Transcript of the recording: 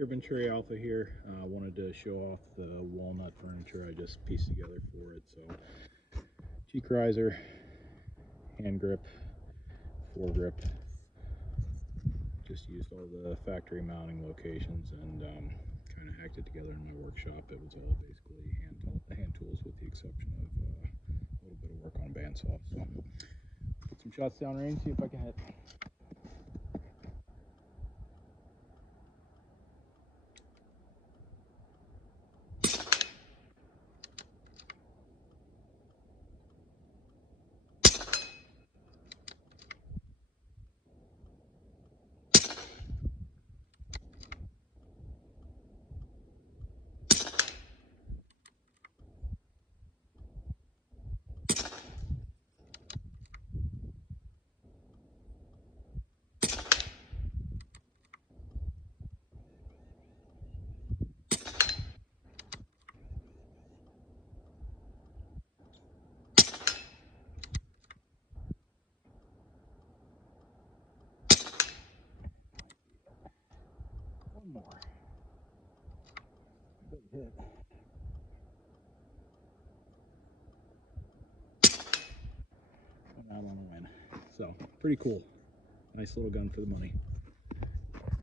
Here, Venturi Alpha here. Wanted to show off the walnut furniture I just pieced together for it. So, cheek riser, hand grip, foregrip. Just used all the factory mounting locations and kind of hacked it together in my workshop. It was all basically hand tools with the exception of a little bit of work on bandsaw. So, put some shots down range, see if I can hit. One more. Big hit. And out on a win. So, pretty cool. Nice little gun for the money.